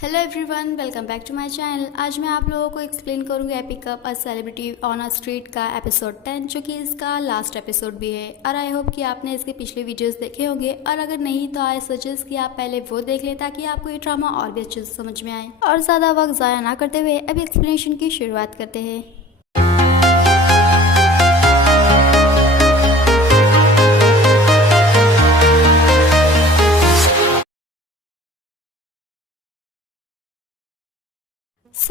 Hello everyone, welcome back to my channel. आज मैं आप लोगों को एक्सप्लेन करूंगी I pick up a celebrity on a street का एपिसोड 10, जो कि इसका लास्ट एपिसोड भी है। और आई होप कि आपने इसके पिछले वीडियोस देखे होंगे, और अगर नहीं तो आई सजेस्ट कि आप पहले वो देख लें ताकि आपको ये ड्रामा और भी अच्छे से समझ में आए। और ज़्यादा वक्त ज़ाया ना करते हुए अभी एक्सप्लेनेशन की शुरुआत करते हैं।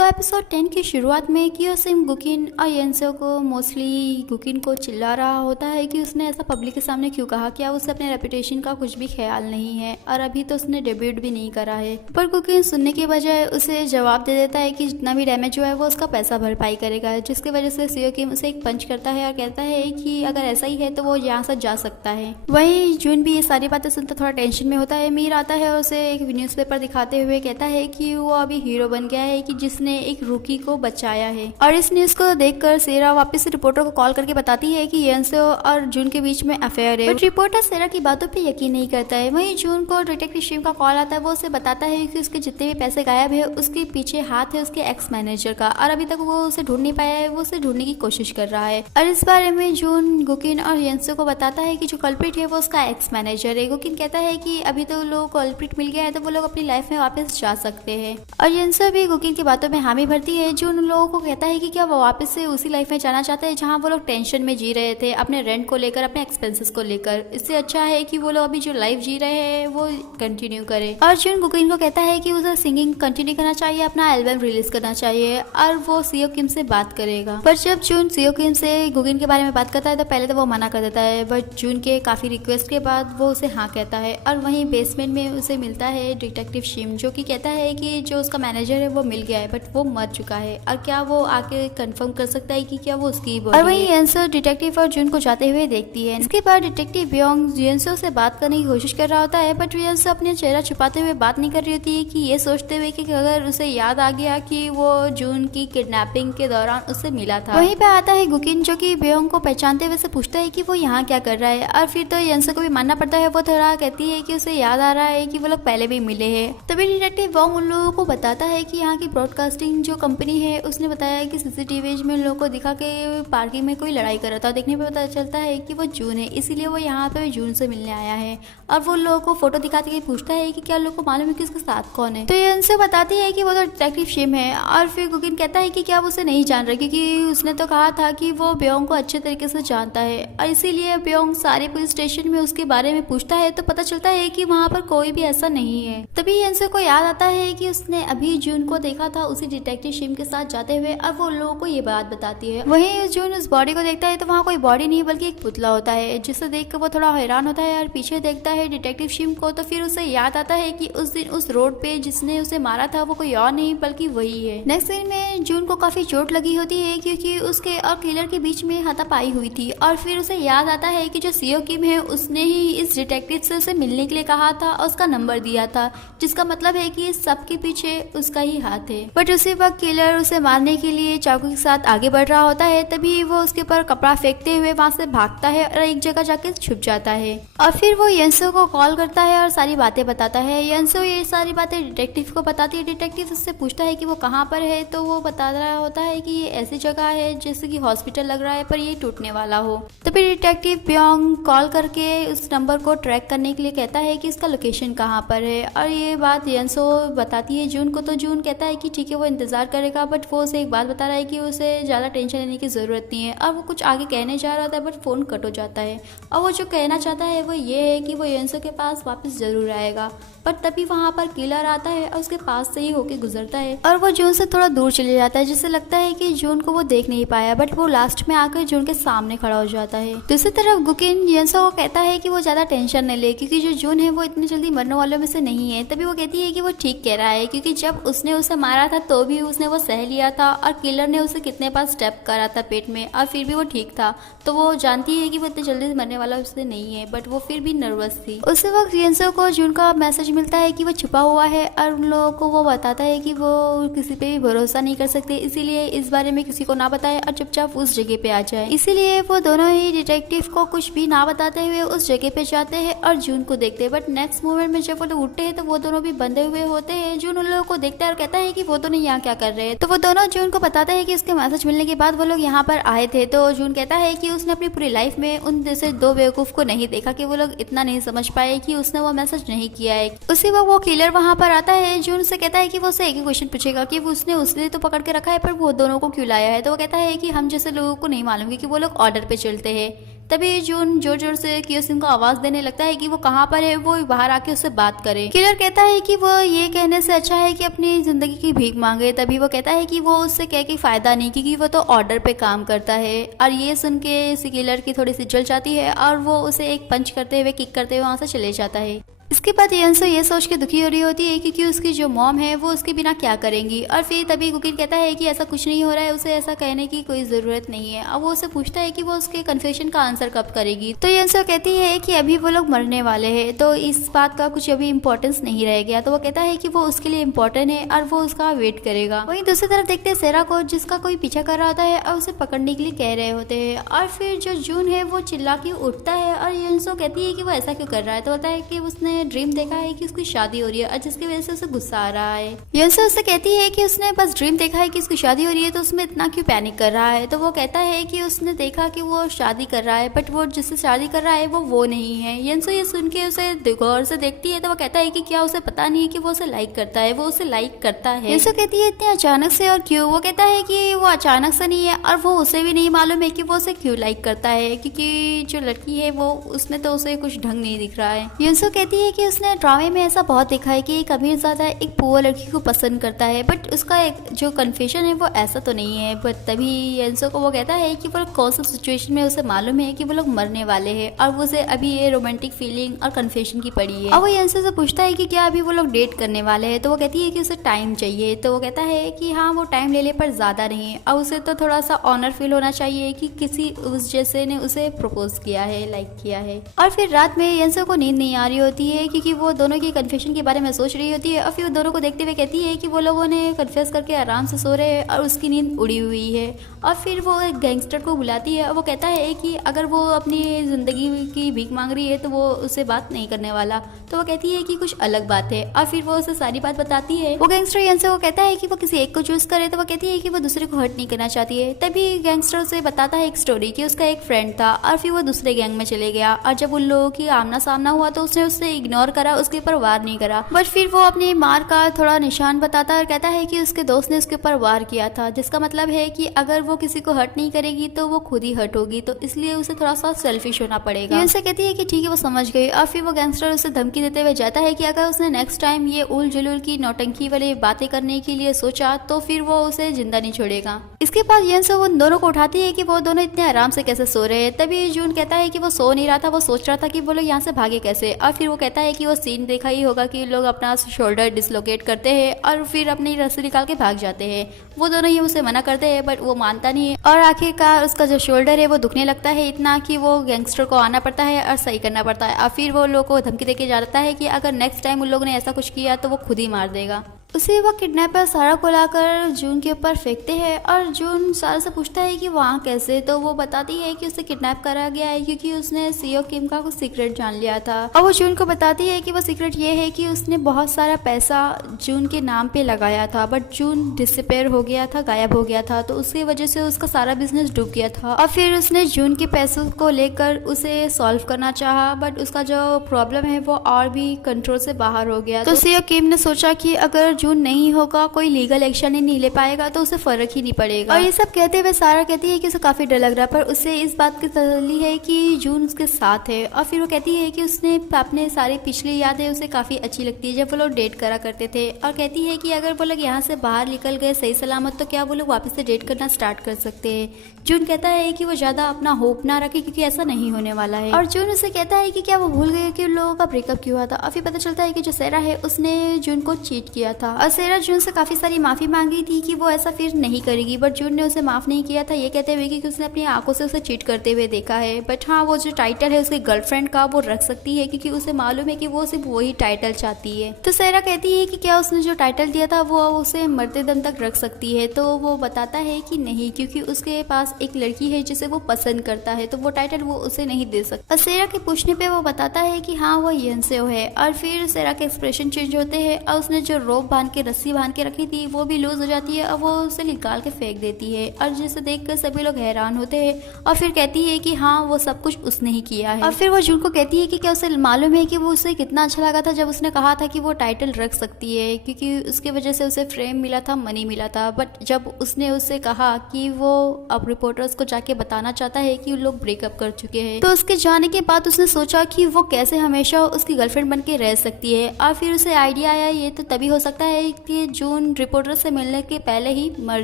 एपिसोड 10 की शुरुआत में कियोसिम गुकिन और येंसो को मोस्टली गुकिन को चिल्ला रहा होता है कि उसने ऐसा पब्लिक के सामने क्यों कहा, क्या उसे अपने रेपुटेशन का कुछ भी ख्याल नहीं है और अभी तो उसने डेब्यूट भी नहीं करा है। पर गुकिन सुनने के बजाय उसे जवाब दे देता है कि जितना भी डैमेज हुआ है वो उसका पैसा भरपाई करेगा, जिसकी वजह से सियोकिम उसे एक पंच करता है और कहता है कि अगर ऐसा ही है तो वो यहाँ से जा सकता है। वहीं जून भी ये सारी बातें सुनता थोड़ा टेंशन में होता है। मीर आता है और उसे एक न्यूज़पेपर दिखाते हुए कहता है कि वो अभी हीरो बन गया है, कि जिसने एक रूकी को बचाया है। और इस न्यूज को देखकर सेरा वापस रिपोर्टर को कॉल करके बताती है कि येंसो और जून के बीच में अफेयर है। बट रिपोर्टर सेरा की बातों पे यकीन नहीं करता है। वहीं जून को डिटेक्टिव शिम का कॉल आता है। वो उसे बताता है कि उसके जितने भी पैसे गायब है उसके पीछे हाथ है उसके एक्स मैनेजर का, और अभी तक वो उसे ढूंढ नहीं पाया है। वो उसे ढूंढने की कोशिश कर रहा है। और इस बारे में जून गुकिन और येंसो को बताता है कि जो कल्प्रिट है वो उसका एक्स मैनेजर है। गुकिन कहता है कि अभी तो लोगों को कल्प्रिट मिल गया है तो वो लोग अपनी लाइफ में वापस जा सकते हैं। और येंसो भी गुकिन की बातों में हामी भरती है। जो उन लोगों को कहता है कि क्या वो वापस से उसी लाइफ में जाना चाहते हैं जहां वो लोग टेंशन में जी रहे थे, अपने रेंट को लेकर, अपने एक्सपेंसेस को लेकर। इससे अच्छा है कि वो लोग अभी जो लाइफ जी रहे हैं वो कंटिन्यू करें। और जून गुकिन को कहता है कि उसे सिंगिंग कंटिन्यू करना चाहिए, अपना एल्बम रिलीज करना चाहिए, और वो सीओ किम से बात करेगा। पर जब जून सीओ किम से गुकिन के बारे में बात करता है तो पहले तो वो मना कर देता है, बट जून के काफी रिक्वेस्ट के बाद वो उसे हाँ कहता है। और वहीं बेसमेंट में उसे मिलता है डिटेक्टिव शिम, जो कि कहता है कि जो उसका मैनेजर है वो मिल गया है बट वो मर चुका है, और क्या वो आके कंफर्म कर सकता है कि क्या वो उसकी बॉडी है। और वहीं येंसो डिटेक्टिव और जून को जाते हुए देखती है। इसके बाद डिटेक्टिव बियोंग येंसो से बात करने की कोशिश कर रहा होता है, बट येंसो अपने चेहरा छुपाते हुए बात नहीं कर रही होती है, कि ये सोचते हुए कि अगर उसे याद आ गया कि वो जून की किडनैपिंग के दौरान उससे मिला था। वहीं पे आता है गुकिन, जो कि बियोंग को पहचानते हुए से पूछता है कि वो यहाँ क्या कर रहा है। और फिर तो येंसो को भी मानना पड़ता है। वो थोड़ा कहती है कि उसे याद आ रहा है कि वो लोग पहले भी मिले हैं। तभी डिटेक्टिव बियोंग उन लोगों को बताता है कि यहाँ की ब्रॉडकास्टिंग जो कंपनी है उसने बताया कि सीसीटीवी में लोगों को दिखा के पार्किंग में कोई लड़ाई कर रहा था। देखने पे पता चलता है कि वो जून है, इसीलिए वो यहाँ पे जून से मिलने आया है। और वो लोगों को फोटो दिखाते हुए पूछता है कि क्या लोगों को मालूम है कि उसके साथ कौन है। तो ये उनसे बताती है कि वो तो डिटेक्टिव शिम है। और फिर गुकिन कहता है कि क्या वो उसे नहीं जान रहा, क्योंकि उसने तो कहा था कि वो बियोंग को अच्छे तरीके से जानता है, और इसीलिए बियोंग सारे पुलिस स्टेशन में उसके बारे में पूछता है तो पता चलता है कि वहाँ पर कोई भी ऐसा नहीं है। तभी येंसो को याद आता है कि उसने अभी जून को देखा था उसी डिटेक्टिव शिम के साथ जाते हुए, और वो लोगों को ये बात बताती है। वहीं जून उस बॉडी को देखता है तो वहाँ कोई बॉडी नहीं बल्कि एक पुतला होता है, जिसे देखकर वो थोड़ा हैरान होता है और पीछे देखता है डिटेक्टिव शिम को। तो फिर उसे याद आता है कि उस दिन उस रोड पे जिसने उसे मारा था वो कोई और नहीं बल्कि वही है। नेक्स्ट सीन में जून को काफी चोट लगी होती है, क्योंकि उसके और किलर के बीच में हाथापाई हुई थी। और फिर उसे याद आता है कि जो सीओ किम है उसने ही इस डिटेक्टिव से उसे मिलने के लिए कहा था और उसका नंबर दिया था, जिसका मतलब है कि सबके पीछे उसका ही हाथ है। बट उसी वक्त किलर उसे मारने के लिए चाकू के साथ आगे बढ़ रहा होता है। तभी वो उसके ऊपर कपड़ा फेंकते हुए वहां से भागता है और एक जगह जाके छुप जाता है। और फिर वो येंसो को कॉल करता है और सारी बातें बताता है। येंसो ये सारी बातें डिटेक्टिव को बताती है। डिटेक्टिव उससे पूछता है कि वो कहाँ पर है, तो वो बता रहा होता है कि ये ऐसी जगह है जैसे कि हॉस्पिटल लग रहा है पर ये टूटने वाला हो। तो फिर डिटेक्टिव बियोंग कॉल करके उस नंबर को ट्रैक करने के लिए कहता है कि इसका लोकेशन कहाँ पर है। और ये बात येंसो बताती है जून को। तो जून कहता है कि ठीक है वो इंतजार करेगा, बट वो उसे एक बात बता रहा है कि उसे ज़्यादा टेंशन लेने की ज़रूरत नहीं है। और वो कुछ आगे कहने जा रहा था बट फ़ोन कट हो जाता है। और वो जो कहना चाहता है वो ये है कि वो येंसो के पास वापस ज़रूर आएगा। पर तभी वहाँ पर किलर आता है और उसके पास से ही होके गुजरता है, और वो जून से थोड़ा दूर चले जाता है, जिससे लगता है कि जून को वो देख नहीं पाया। बट वो लास्ट में आकर जून के सामने खड़ा हो जाता है। दूसरी तरफ गुकिन येंसो को कहता है कि वो ज़्यादा टेंशन न ले, क्योंकि जो जून है वो इतनी जल्दी मरने वालों में से नहीं है। तभी वो कहती है कि वो ठीक कह रहा है, क्योंकि जब उसने उसे मारा था तो भी उसने वो सह लिया था, और किलर ने उसे कितने बार स्टेप करा था पेट में, और फिर भी वो ठीक था। तो वो जानती है कि वो इतनी जल्दी से मरने वाला उससे नहीं है, बट वो फिर भी नर्वस थी। उसी वक्त येंसो को जून का मैसेज मिलता है कि वो छुपा हुआ है, और उन लोगों को वो बताता है कि वो किसी पे भी भरोसा नहीं कर सकते, इसीलिए इस बारे में किसी को ना बताए और चुपचाप उस जगह पे आ जाए। इसीलिए वो दोनों ही डिटेक्टिव को कुछ भी ना बताते हुए उस जगह पे जाते हैं और जून को देखते हैं। बट नेक्स्ट मोमेंट में जब वो लोग उठते हैं तो वो दोनों भी बंधे हुए होते हैं। जून उन लोगों को देखता है और कहता है कि वो दोनों यहाँ क्या कर रहे हैं। तो वो दोनों जून को बताते हैं कि उसके मैसेज मिलने के बाद वो लोग यहाँ पर आए थे। तो जून कहता है कि उसने अपनी पूरी लाइफ में उन जैसे दो बेवकूफ को नहीं देखा कि वो लोग इतना नहीं समझ पाए कि उसने वो मैसेज नहीं किया है। उसी वक्त वो किलर वहाँ पर आता है। जून से कहता है कि वो उससे एक ही क्वेश्चन पूछेगा कि वो उसने उसने तो पकड़ के रखा है, पर वो दोनों को क्यों लाया है। तो वो कहता है कि हम जैसे लोगों को नहीं मालूम कि वो लोग ऑर्डर पे चलते हैं। तभी जून जोर जोर से क्योसिन को आवाज देने लगता है कि वो कहाँ पर है, वो बाहर आके उससे बात करे। किलर कहता है कि वो ये कहने से अच्छा है कि अपनी जिंदगी की भीख मांगे। तभी वो कहता है कि वो उससे कह के फायदा नहीं, क्योंकि वो तो ऑर्डर पे काम करता है। और ये सुन के किलर की थोड़ी सी जल जाती है और वो उसे एक पंच करते हुए किक करते हुए वहां से चले जाता है। इसके बाद येंसो ये सोच के दुखी हो रही होती है क्योंकि उसकी जो मॉम है वो उसके बिना क्या करेंगी। और फिर तभी गुकिन कहता है कि ऐसा कुछ नहीं हो रहा है, उसे ऐसा कहने की कोई ज़रूरत नहीं है। अब वो उससे पूछता है कि वो उसके कन्फेशन का आंसर कब करेगी। तो येंसो कहती है कि अभी वो लोग मरने वाले हैं, तो इस बात का कुछ अभी इंपॉर्टेंस नहीं रह गया। तो वो कहता है कि वो उसके लिए इम्पोर्टेंट है और वो उसका वेट करेगा। वहीं दूसरी तरफ देखते हैं सेरा को, जिसका कोई पीछा कर रहा होता है और उसे पकड़ने के लिए कह रहे होते हैं। और फिर जो जून है वो चिल्ला के उठता है और येंसो कहती है कि वो ऐसा क्यों कर रहा है। तो होता है कि उसने ड्रीम देखा है कि उसकी शादी हो रही है और जिसकी वजह से उसे गुस्सा आ रहा है। येंसो उससे कहती है कि उसने बस ड्रीम देखा है कि उसकी शादी हो रही है, तो उसमें इतना क्यों पैनिक कर रहा है। तो वो कहता है कि उसने देखा कि वो शादी कर रहा है, बट वो जिससे शादी कर रहा है वो नहीं है। येंसो ये सुन के उसे गौर से देखती है। तो वो कहता है कि क्या उसे पता नहीं है कि वो उसे लाइक करता है, वो उसे लाइक करता है। येंसो कहती है इतने अचानक से और क्यों। वो कहता है कि वो अचानक से नहीं है और वो उसे भी नहीं मालूम है कि वो उसे क्यों लाइक करता है, क्योंकि जो लड़की है वो उसमें तो उसे कुछ ढंग नहीं दिख रहा है। येंसो कहती है कि उसने ड्रामे में ऐसा बहुत देखा है कि एक अमीर ज़्यादा एक पुअर लड़की को पसंद करता है, बट उसका एक जो कन्फेशन है वो ऐसा तो नहीं है। बट तभी येंसो को वो कहता है कि वो कौन सा सिचुएशन में उसे मालूम है कि वो लोग मरने वाले हैं और वो उसे अभी ये रोमांटिक फीलिंग और कन्फेशन की पड़ी है। और वो येंसो से पूछता है कि क्या अभी वो लोग डेट करने वाले हैं। तो वो कहती है कि उसे टाइम चाहिए। तो वो कहता है कि हाँ वो टाइम ले ले पर ज़्यादा नहीं है, और उसे तो थोड़ा सा ऑनर फील होना चाहिए कि किसी उस जैसे ने उसे प्रपोज किया है, लाइक किया है। और फिर रात में येंसो को नींद नहीं आ रही होती है क्योंकि वो दोनों की कन्फेशन के बारे में सोच रही होती है। और फिर दोनों को देखते हुए कहती है कि वो लोगों ने कन्फेस करके आराम से सो रहे हैं और उसकी नींद उड़ी हुई है। और फिर वो एक गैंगस्टर को बुलाती है और वो कहता है कि अगर वो अपनी ज़िंदगी की भीख मांग रही है तो वो उससे बात नहीं करने वाला। तो वो कहती है कि कुछ अलग बात है और फिर वो उसे सारी बात बताती है। वो गैंगस्टर येंसो को कहता है कि वो किसी एक को चूज करे। तो वो कहती है कि वो दूसरे को हर्ट नहीं करना चाहती है। तभी गैंगस्टर उसे बताता है एक स्टोरी कि उसका एक फ्रेंड था और फिर वो दूसरे गैंग में चले गया, और जब उन लोगों की आमना सामना हुआ तो उसने उससे इग्नोर करा, उसके ऊपर वार नहीं करा। बट फिर वो अपनी मार का थोड़ा निशान बताता है और कहता है कि उसके दोस्त ने उसके ऊपर वार किया था, जिसका मतलब है कि अगर वो किसी को हर्ट नहीं करेगी तो वो खुद ही हर्ट होगी, तो इसलिए उसे थोड़ा सा सेल्फिश होना पड़ेगा। ये उनसे कहती है कि ठीक है वो समझ गई। और फिर वो गैंगस्टर उसे धमकी देते हुए जाता है कि अगर उसने नेक्स्ट टाइम ये उल जुलूल की नौटंकी वाली बातें करने के लिए सोचा तो फिर वो उसे जिंदा नहीं छोड़ेगा। इसके बाद येंसो उन दोनों को उठाती है कि वो दोनों इतने आराम से कैसे सो रहे हैं। तभी जून कहता है कि वो सो नहीं रहा था, वो सोच रहा था कि वो लोग यहाँ से भागे कैसे। और फिर वो कहता है कि वो सीन देखा ही होगा कि लोग अपना शोल्डर डिसलोकेट करते हैं और फिर अपनी रस्सी निकाल के भाग जाते हैं। वो दोनों ही उसे मना करते हैं बट वो मानता नहीं है और आखिरकार उसका जो शोल्डर है वो दुखने लगता है इतना कि वो गैंगस्टर को आना पड़ता है और सही करना पड़ता है। और फिर वो लोग को धमकी देके जाता है कि अगर नेक्स्ट टाइम उन लोगों ने ऐसा कुछ किया तो वो खुद ही मार देगा। उसी वक्त किडनैपर सारा को लाकर जून के ऊपर फेंकते हैं और जून सारा से पूछता है कि वहाँ कैसे। तो वो बताती है कि उसे किडनैप करा गया है क्योंकि उसने सीओ किम का कुछ सीक्रेट जान लिया था। और वो जून को बताती है कि वो सीक्रेट ये है कि उसने बहुत सारा पैसा जून के नाम पे लगाया था, बट जून डिसअपेयर हो गया था, गायब हो गया था, तो उसकी वजह से उसका सारा बिजनेस डूब गया था। और फिर उसने जून के पैसों को लेकर उसे सॉल्व करना चाहा, बट उसका जो प्रॉब्लम है वो और भी कंट्रोल से बाहर हो गया। तो सीओ किम ने सोचा कि अगर जून नहीं होगा, कोई लीगल एक्शन ही नहीं ले पाएगा तो उसे फर्क ही नहीं पड़ेगा। और ये सब कहते हुए सारा कहती है कि उसे काफी डर लग रहा है, पर उसे इस बात की तसल्ली है कि जून उसके साथ है। और फिर वो कहती है कि उसने अपने सारी पिछली यादें उसे काफी अच्छी लगती है जब वो लोग डेट करा करते थे। और कहती है कि अगर वो लोग यहाँ से बाहर निकल गए सही सलामत तो क्या वो लोग वापस से डेट करना स्टार्ट कर सकते हैं। जून कहता है कि वो ज्यादा अपना होप ना रखे क्योंकि ऐसा नहीं होने वाला है। और जून उसे कहता है कि क्या वो भूल गए कि उन लोगों का ब्रेकअप क्यों हुआ था। और फिर पता चलता है कि जो सेरा है उसने जून को चीट किया था था और सेरा जून से काफी सारी माफी मांगी थी कि वो ऐसा फिर नहीं करेगी, बट जून ने उसे माफ नहीं किया था, ये कहते हुए कि उसने अपनी आंखों से उसे चीट करते हुए देखा है। बट हाँ, वो जो टाइटल है उसके गर्लफ्रेंड का वो रख सकती है क्योंकि उसे मालूम है कि वो सिर्फ वही टाइटल चाहती है। तो सेरा कहती है कि क्या उसने जो टाइटल दिया था वो उसे मरते दम तक रख सकती है, तो वो बताता है कि नहीं, क्योंकि उसके पास एक लड़की है जिसे वो पसंद करता है, तो वो टाइटल वो उसे नहीं दे सकता। सेरा के पूछने पे वो बताता है कि हाँ वो यंसेओ है। और फिर सेरा के एक्सप्रेशन चेंज होते हैं और उसने जो रोप बांध के रस्सी बांध के रखी थी वो भी लूज हो जाती है और वो उसे निकाल के फेंक देती है। और जिसे देखकर सभी लोग हैरान होते हैं और फिर कहती है कि हाँ वो सब कुछ उसने ही किया है। और फिर वो जून को कहती है कि क्या उसे मालूम है कि वो उसे कितना अच्छा लगा था जब उसने कहा था कि वो टाइटल रख सकती है, क्योंकि उसके वजह से उसे फ्रेम मिला था, मनी मिला था। बट जब उसने उससे कहा कि वो अब रिपोर्टर्स को जाके बताना चाहता है कि लोग ब्रेकअप कर चुके हैं, तो उसके जाने के बाद उसने सोचा कि वो कैसे हमेशा उसकी गर्लफ्रेंड बन के रह सकती है। और फिर उसे आइडिया आया ये तो तभी हो सकता है कि जून रिपोर्टर से मिलने के पहले ही मर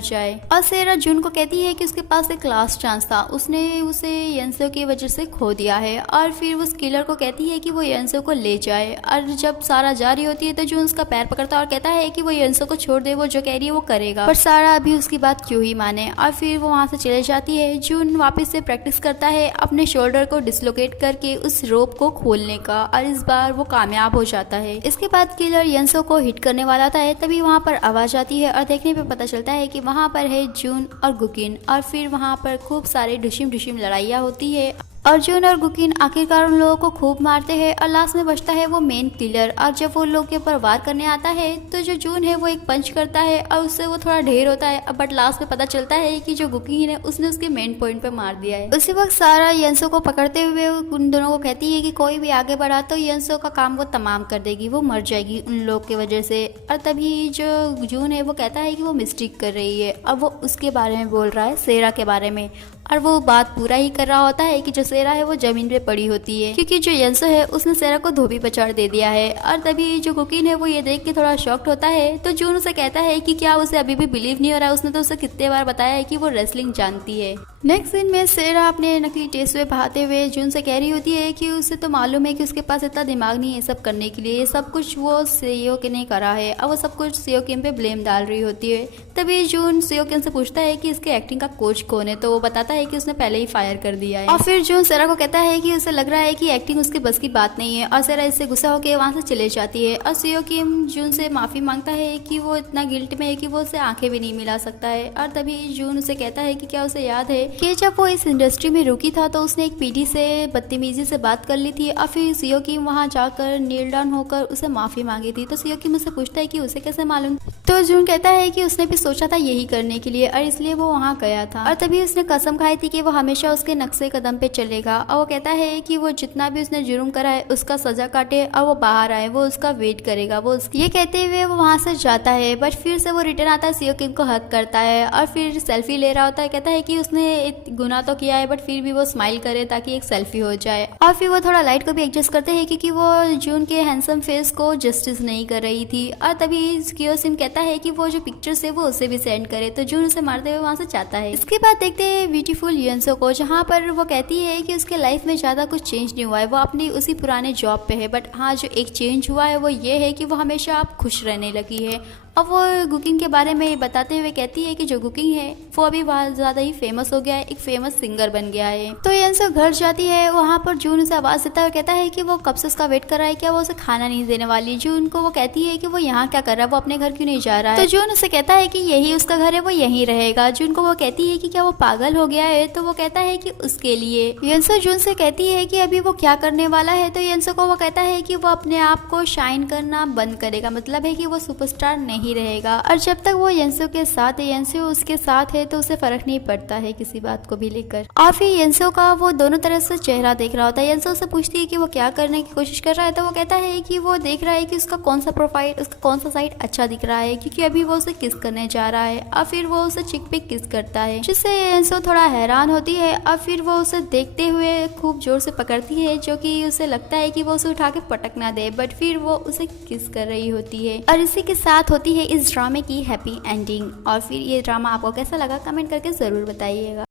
जाए। और सेरा जून को कहती है कि उसके पास एक लास्ट चांस था, उसने उसे यंसेओ की वजह से खो दिया है। और फिर उस किलर को कहती है कि वो यंसेओ को ले जाए। और जब सारा जा रही होती है तो जून उसका पैर पकड़ता है और कहता है कि वो यंसेओ को छोड़ दे, वो जो कह रही है वो करेगा। पर सारा अभी उसकी बात क्यों ही माने। और फिर वो वहाँ से चले जाती है। जून वापस से प्रैक्टिस करता है अपने शोल्डर को डिसलोकेट करके उस रोप को खोलने का, और इस बार वो कामयाब हो जाता है। इसके बाद किलर यंसेओ को हिट करने वाला था, तभी वहाँ पर आवाज आती है और देखने पे पता चलता है कि वहाँ पर है जून और गुकिन। और फिर वहाँ पर खूब सारे ढुशिम ढुशिम लड़ाइयाँ होती है। अर्जुन और गुकिन आखिरकार उन लोगों को खूब मारते हैं और लास्ट में बचता है वो मेन किलर। और जब वो लोग के ऊपर वार करने आता है तो जो जून है वो एक पंच करता है और उससे वो थोड़ा ढेर होता है, बट लास्ट में पता चलता है कि जो गुकिन है उसने उसके मेन पॉइंट पे मार दिया है। उसी वक्त सारा यंसो को पकड़ते हुए उन दोनों को कहती है कि कोई भी आगे बढ़ा तो यंसो का काम वो तमाम कर देगी, वो मर जाएगी उन लोग की वजह से। और तभी जो जून है वो कहता है कि वो मिस्टेक कर रही है और वो उसके बारे में बोल रहा है, सेरा के बारे में। और वो बात पूरा ही कर रहा होता है कि जो सेरा है वो जमीन पे पड़ी होती है, क्योंकि जो यंसो है उसने सेरा को धोबी पर चढ़ दे दिया है। और तभी जो गुकिन है वो ये देख के थोड़ा शॉक्ड होता है, तो जून उसे कहता है कि क्या उसे अभी भी बिलीव नहीं हो रहा है, उसने तो उसे कितने बार बताया है कि वो रेसलिंग जानती है। नेक्स्ट सीन में सेरा अपने नकली टेस्ट में बहाते हुए जून से कह रही होती है कि उसे तो मालूम है कि उसके पास इतना दिमाग नहीं है सब करने के लिए, ये सब कुछ वो सियोकिन ने करा है और वो सब कुछ सियोकिन पे ब्लेम डाल रही होती है। तभी जून सियोकिन से पूछता है कि इसके एक्टिंग का कोच कौन है, तो वो बताता है कि उसने पहले ही फायर कर दिया है। और फिर जून सेरा को कहता है कि उसे लग रहा है कि एक्टिंग उसके बस की बात नहीं है, और सेरा इससे गुस्सा होकर वहाँ से चले जाती है। और सियोकिन जून से माफी मांगता है कि वो इतना गिल्ट में है कि वो उसे आंखें भी नहीं मिला सकता है। और तभी जून उसे कहता है कि क्या उसे याद है कि जब वो इस इंडस्ट्री में रुकी था तो उसने एक पीढ़ी से बदतमीजी से बात कर ली थी, और फिर सियोकिन वहाँ जाकर नील डाउन होकर उसे माफी मांगी थी। तो सियोकिन मुझसे पूछता है कि उसे कैसे मालूम, तो जून कहता है कि उसने भी सोचा था यही करने के लिए और इसलिए वो वहाँ गया था। और तभी उसने कसम खाई थी कि वो हमेशा उसके नक्शे कदम पे चलेगा, और वो कहता है कि वो जितना भी उसने जुर्म करा है उसका सजा काटे और वो बाहर आए, वो उसका वेट करेगा। वो ये कहते हुए वो वहाँ से जाता है, बट फिर से वो रिटर्न आता है, सियोकिन को हक करता है और फिर सेल्फी ले रहा होता है। कहता है कि उसने गुनाह तो किया है बट फिर भी वो स्माइल करे ताकि एक सेल्फी हो जाए। और फिर वो थोड़ा लाइट को भी एडजस्ट करते हैं क्योंकि वो जून के हैंडसम फेस को जस्टिस नहीं कर रही थी। और तभी कियोसिन कहता है कि वो जो पिक्चर्स है वो उसे भी सेंड करे, तो जून उसे मारते हुए वहाँ से जाता है। इसके बाद देखते हैं ब्यूटीफुल यंसो को, जहाँ पर वो कहती है कि उसके लाइफ में ज्यादा कुछ चेंज नहीं हुआ है, वो अपनी उसी पुराने जॉब पे है, बट हाँ जो एक चेंज हुआ है वो ये है कि वो हमेशा आप खुश रहने लगी है। अब वो कुकिंग के बारे में बताते हुए कहती है कि जो कुकिंग है वो अभी बहुत ज़्यादा ही फेमस हो गया है, एक फेमस सिंगर बन गया है। तो यंसो घर जाती है, वहाँ पर जून उसे आवाज़ देता है, कहता है कि वो कब से उसका वेट कर रहा है, क्या वो उसे खाना नहीं देने वाली। जून को वो कहती है कि वो यहाँ क्या कर रहा है, वो अपने घर क्यों नहीं जा रहा है। तो जून उसे कहता है कि यही उसका घर है, वो यहीं रहेगा। जून को वो कहती है कि क्या वो पागल हो गया है, तो वो कहता है कि उसके लिए। यंसो जून से कहती है कि अभी वो क्या करने वाला है, तो यंसो को वो कहता है कि वो अपने आप को शाइन करना बंद करेगा, मतलब है कि वो सुपरस्टार नहीं रहेगा। और जब तक वो यंसो के साथ है, यंसो उसके साथ है, तो उसे फर्क नहीं पड़ता है किसी बात को भी लेकर। और फिर यंसो का वो दोनों तरफ से चेहरा देख रहा होता है। यंसो से पूछती है कि वो क्या करने की कोशिश कर रहा है, तो वो कहता है कि वो देख रहा है कि उसका कौन सा प्रोफाइल, उसका कौन सा साइड अच्छा दिख रहा है, क्योंकि अभी वो उसे किस करने जा रहा है। और फिर वो उसे चिक पे किस करता है, जिससे यंसो थोड़ा हैरान होती है। और फिर वो उसे देखते हुए खूब जोर से पकड़ती है, जो कि उसे लगता है कि वो उसे उठा के पटक ना दे, बट फिर वो उसे किस कर रही होती है। और इसी के साथ होती है इस ड्रामे की हैप्पी एंडिंग। और फिर ये ड्रामा आपको कैसा लगा कमेंट करके जरूर बताइएगा।